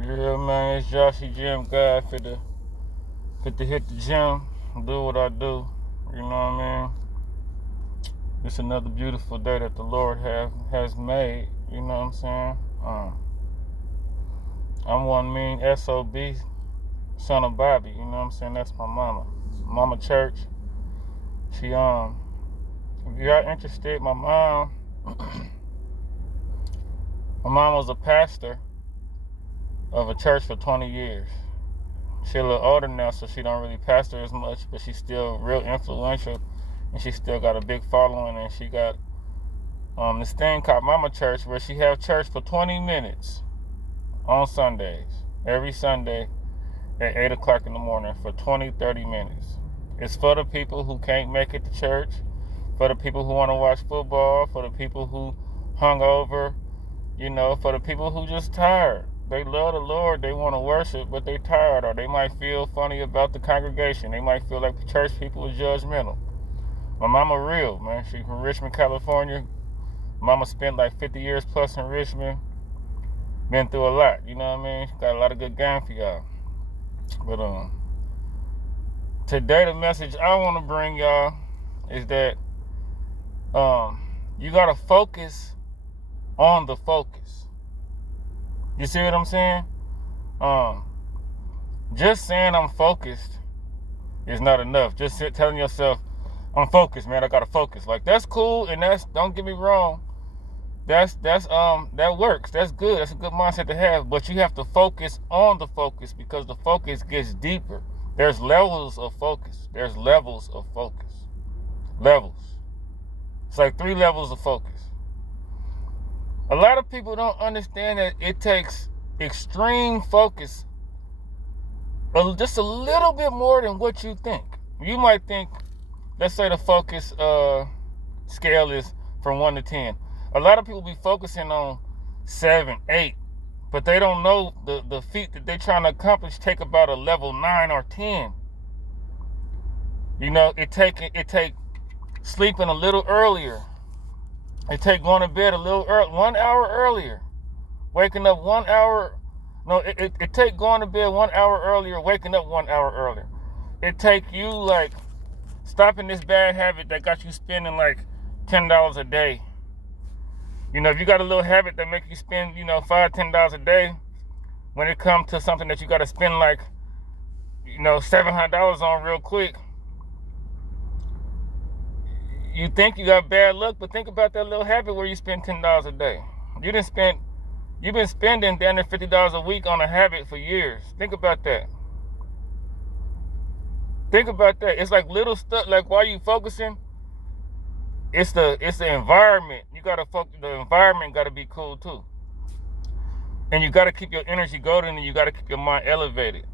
Yeah, man, it's Joshy Gym guy for to hit the gym, do what I do. You know what I mean? It's another beautiful day that the Lord has made. You know what I'm saying? I'm one mean SOB, son of Bobby. You know what I'm saying? That's my mama. Mama Church. She if you are interested, my mom was a pastor of a church for 20 years. She's a little older now, so she don't really pastor as much, but she's still real influential, and she still got a big following, and she got this thing called Mama Church, where she have church for 20 minutes on Sundays, every Sunday at 8 o'clock in the morning for 20, 30 minutes. It's for the people who can't make it to church, for the people who want to watch football, for the people who hung over, for the people who just tired. They love the Lord, they want to worship, but they tired, or they might feel funny about the congregation. They might feel like the church people are judgmental. My mama real, man. She from Richmond, California. Mama spent like 50 years plus in Richmond. Been through a lot, you know what I mean? Got a lot of good game for y'all. But today the message I want to bring y'all is that you gotta focus on the focus. You see what I'm saying? Just saying I'm focused is not enough. Just telling yourself, I'm focused, man. I gotta focus. Like, that's cool, and don't get me wrong. That works. That's good. That's a good mindset to have. But you have to focus on the focus, because the focus gets deeper. There's levels of focus. There's levels of focus. Levels. It's like 3 levels of focus. A lot of people don't understand that it takes extreme focus, just a little bit more than what you think. You might think, let's say the focus scale is from 1 to 10. A lot of people be focusing on 7, 8, but they don't know the feat that they're trying to accomplish take about a level 9 or 10. It take sleeping a little earlier. It take going to bed a little early, 1 hour earlier, waking up 1 hour. No, it take going to bed 1 hour earlier, waking up 1 hour earlier. It take you like stopping this bad habit that got you spending like $10 a day. If you got a little habit that make you spend, $5, $10 a day, when it comes to something that you got to spend like, $700 on real quick, you think you got bad luck, but think about that little habit where you spend $10 a day. You've been spending down to $50 a week on a habit for years. Think about that. Think about that. It's like little stuff. Like, while you focusing, it's the environment. You gotta focus. The environment gotta be cool too, and you gotta keep your energy golden, and you gotta keep your mind elevated.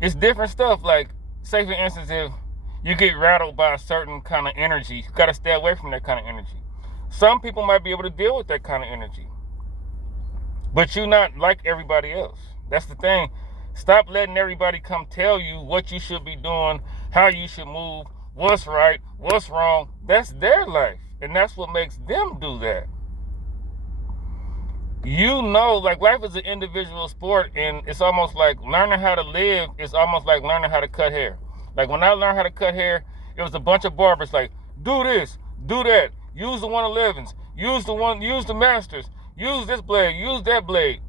It's different stuff. Like, say for instance, if you get rattled by a certain kind of energy, you gotta stay away from that kind of energy. Some people might be able to deal with that kind of energy, but you're not like everybody else. That's the thing. Stop letting everybody come tell you what you should be doing, how you should move, what's right, what's wrong. That's their life, and that's what makes them do that. Like, life is an individual sport, and it's almost like learning how to live is almost like learning how to cut hair. Like, when I learned how to cut hair, it was a bunch of barbers like, do this, do that, use the 111s, use the masters, use this blade, use that blade.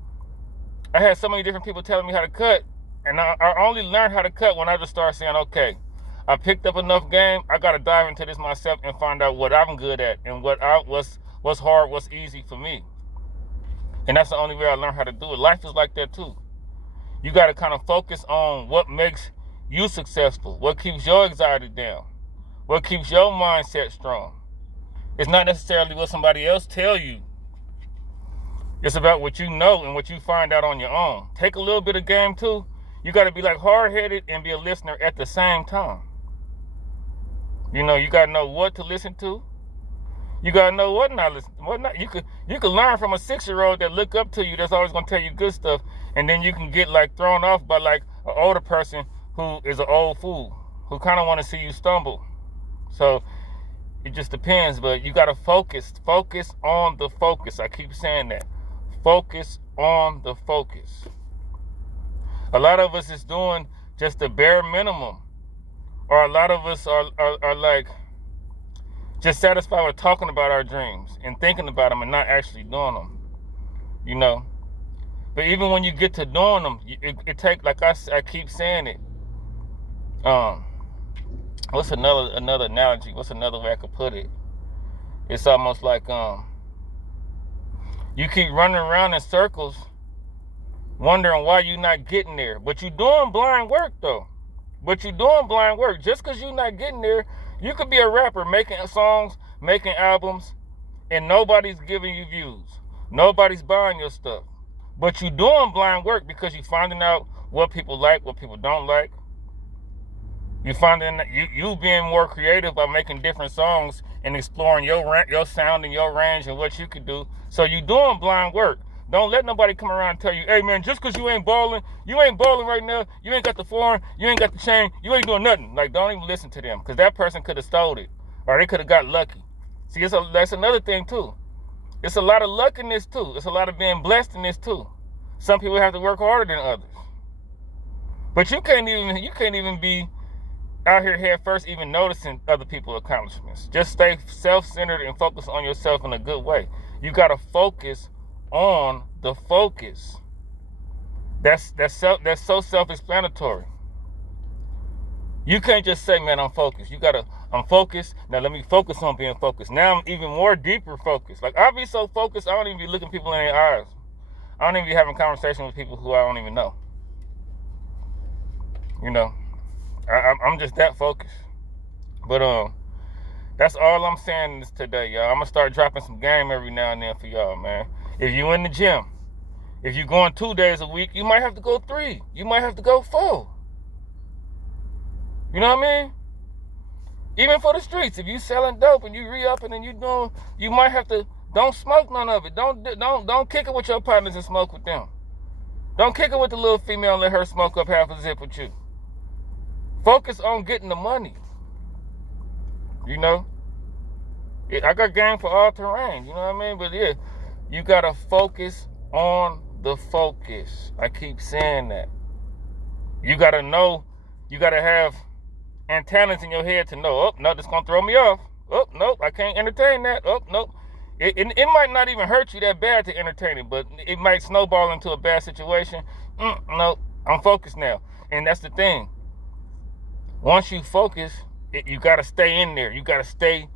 I had so many different people telling me how to cut, and I only learned how to cut when I just started saying, okay, I picked up enough game, I got to dive into this myself and find out what I'm good at and what's hard, what's easy for me. And that's the only way I learned how to do it. Life is like that too. You got to kind of focus on what makes you successful, what keeps your anxiety down, what keeps your mindset strong. It's not necessarily what somebody else tell you. It's about what you know and what you find out on your own. Take a little bit of game too. You got to be like hard-headed and be a listener at the same time. You got to know what to listen to. You got to know what not listen, what not. You could learn from a 6-year-old that look up to you, that's always going to tell you good stuff, and then you can get like thrown off by like an older person who is an old fool, who kind of want to see you stumble. So It just depends, but you gotta focus. Focus on the focus. I keep saying that. Focus on the focus. A lot of us is doing just the bare minimum. Or a lot of us are like just satisfied with talking about our dreams and thinking about them and not actually doing them. You know. But even when you get to doing them, it take, like I keep saying it. What's another analogy? What's another way I could put it? It's almost like you keep running around in circles, wondering why you're not getting there. But you're doing blind work though. But you're doing blind work. Just because you're not getting there, you could be a rapper making songs, making albums, and nobody's giving you views. Nobody's buying your stuff. But you're doing blind work because you're finding out what people like, what people don't like. You're finding that you being more creative by making different songs and exploring your sound and your range and what you could do. So you're doing blind work. Don't let nobody come around and tell you, hey man, just because you ain't balling right now, you ain't got the foreign, you ain't got the chain, you ain't doing nothing. Like, don't even listen to them, because that person could have stole it, or they could have got lucky. See, that's another thing too. It's a lot of luck in this too. It's a lot of being blessed in this too. Some people have to work harder than others. But you can't even be out here head first even noticing other people's accomplishments. Just stay self-centered and focus on yourself in a good way. You gotta focus on the focus. That's so self-explanatory. You can't just say, man, I'm focused. I'm focused. Now let me focus on being focused. Now I'm even more deeper focused. Like, I'll be so focused, I don't even be looking people in their eyes. I don't even be having conversations with people who I don't even know. You know, I'm just that focused. But that's all I'm saying this today, y'all. I'm gonna start dropping some game every now and then for y'all, man. If you in the gym, if you're going 2 days a week, you might have to go 3. You might have to go 4. You know what I mean? Even for the streets, if you selling dope and you re-upping and you might have to, don't smoke none of it. Don't kick it with your partners and smoke with them. Don't kick it with the little female and let her smoke up half a zip with you. Focus on getting the money. You know? I got game for all terrain, you know what I mean? But yeah, you gotta focus on the focus. I keep saying that. You gotta know, you gotta have antennas in your head to know, oh, no, this gonna throw me off. Oh, nope, I can't entertain that. Oh, nope. It might not even hurt you that bad to entertain it, but it might snowball into a bad situation. Nope, I'm focused now. And that's the thing. Once you focus, you gotta stay in there. You gotta stay,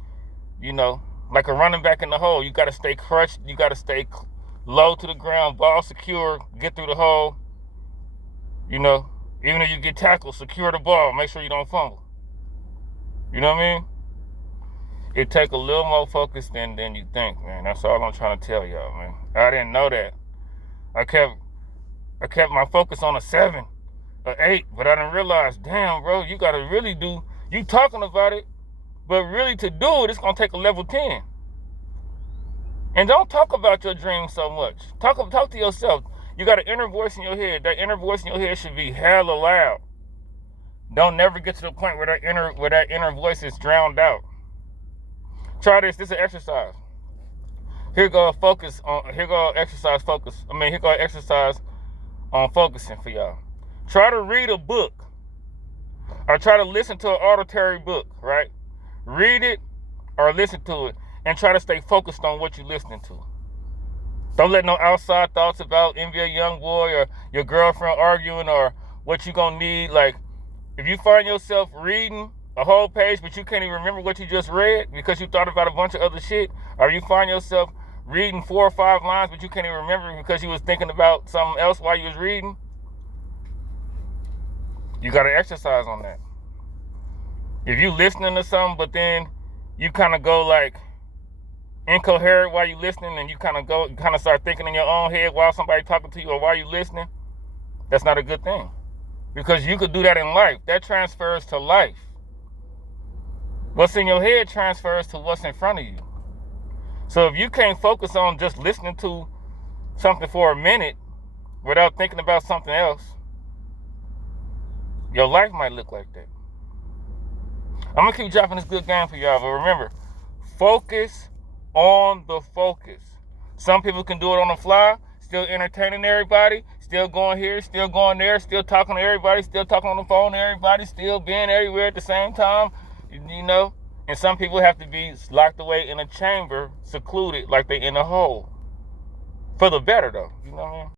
you know, like a running back in the hole. You gotta stay crushed. You gotta stay low to the ground, ball secure, get through the hole. You know, even if you get tackled, secure the ball. Make sure you don't fumble. You know what I mean? It take a little more focus than you think, man. That's all I'm trying to tell y'all, man. I didn't know that. I kept my focus on a 7, an 8, but I didn't realize, damn, bro, you gotta really do. You talking about it, but really to do it, it's gonna take a level 10. And don't talk about your dreams so much. Talk to yourself. You got an inner voice in your head. That inner voice in your head should be hella loud. Don't never get to the point where that inner voice is drowned out. Try this. This is an exercise. Here go exercise on focusing for y'all. Try to read a book. Or try to listen to an auditory book, right? Read it or listen to it and try to stay focused on what you're listening to. Don't let no outside thoughts about envy a young boy or your girlfriend arguing or what you gonna need. Like, if you find yourself reading a whole page but you can't even remember what you just read because you thought about a bunch of other shit, or you find yourself reading 4 or 5 lines but you can't even remember because you was thinking about something else while you was reading, you gotta exercise on that. If you listening to something but then you kind of go like incoherent while you listening and you kind of start thinking in your own head while somebody talking to you or while you listening, that's not a good thing. Because you could do that in life. That transfers to life. What's in your head transfers to what's in front of you. So if you can't focus on just listening to something for a minute without thinking about something else, your life might look like that. I'm going to keep dropping this good game for y'all. But remember, Focus on the focus. Some people can do it on the fly, still entertaining everybody, still going here, still going there, still talking to everybody, still talking on the phone to everybody, still being everywhere at the same time, you know. And some people have to be locked away in a chamber, secluded, like they in a hole. For the better, though. You know what I mean?